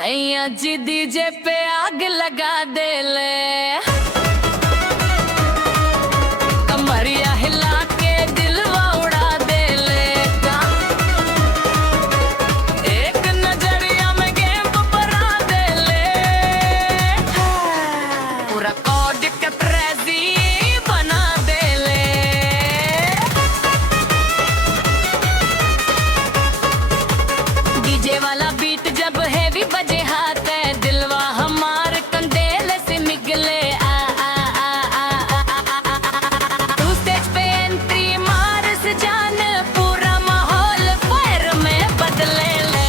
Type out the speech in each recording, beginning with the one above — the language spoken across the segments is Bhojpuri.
सैया जी डीजे पे आग लगा दे ले, कमरिया हिला के दिलवा उड़ा दे ले। एक नजरिया में गेम बना दे ले, पूरा कॉर्ड के प्रेजी बना दे ले। डीजे वाला बीट जब हैवी बजे हाथ है, दिलवा हमार कंदेल से निकले। आ आ आ आ आ आ आ तू स्टेज पे एंट्री मार से जान, पूरा माहौल फायर में बदले ले।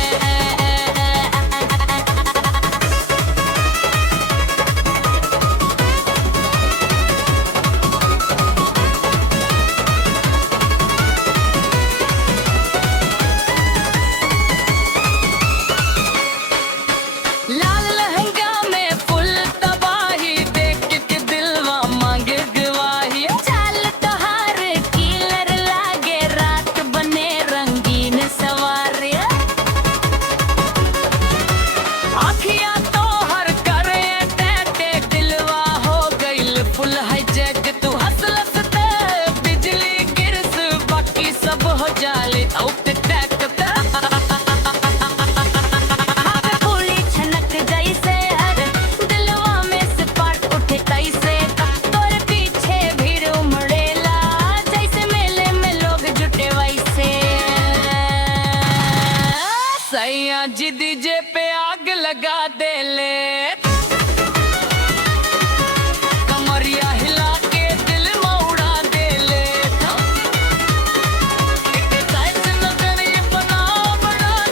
लाल लहंगा में फुल तबाही, देख के दिलवा मांगे गवाही। चाल तोहार किलर लागे, रात बने रंगीन सवारी। आँखियाँ तोहर करे टैटे, दिलवा हो गइल फुल हाईजैक। तू हंसलस ते बिजली गिरस, बाकी सब हो जाले आउट टैक। सैया जी डीजे पे आग लगा दे ले, कमरिया हिला के दिल में उड़ा दे ले। साइज नजर ये बना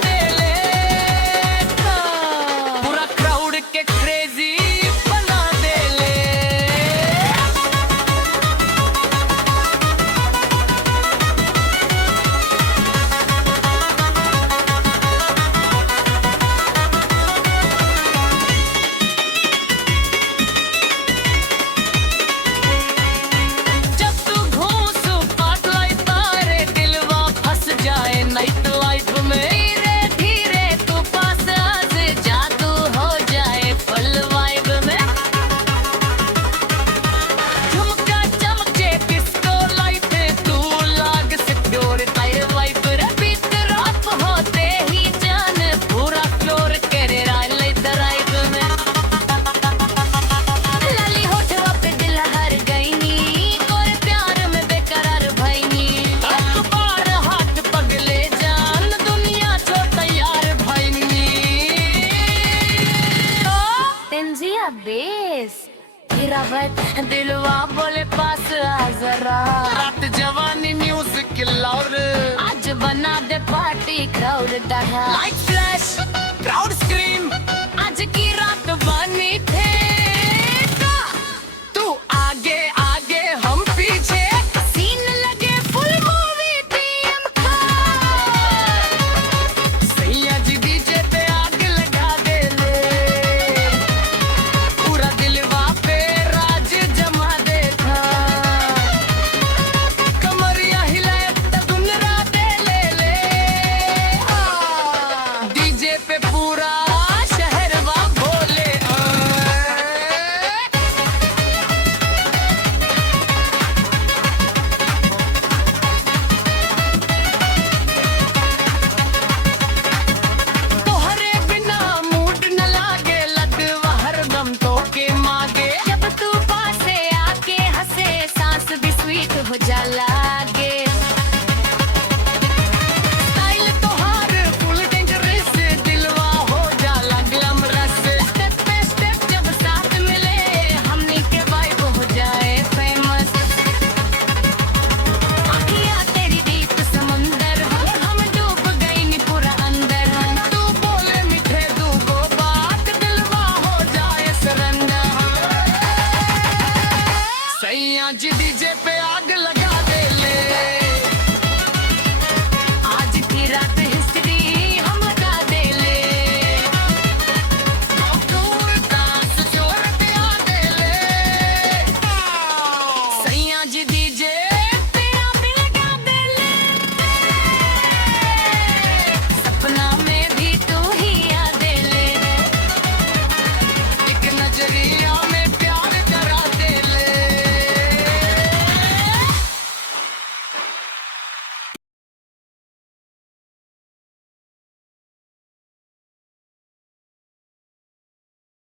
दे ले, पूरा क्राउड के क्रेजी बना दे ले। नाइट लाइफ में धीरे धीरे तू पास आ से, जादू हो जाए फुल वाइब में। झुमका चमके डिस्को लाइट, तू लाग सिक्योर तायर वाइफ। बीत रात होते ही जान, पूरा फ्लोर करे राइल ड्राइव में। लाली होठवा पे दिल हार गई नी, कोरे प्यार में बेकरार भई नी। एक बार हाथ पगले जान, दुनिया छोड़ यार भाई नी। तेंजिया बेस गिरावट, दिलवा बोले पास आ जरा। रात जवानी म्यूजिक लाउड, आज बना दे पार्टी क्राउड।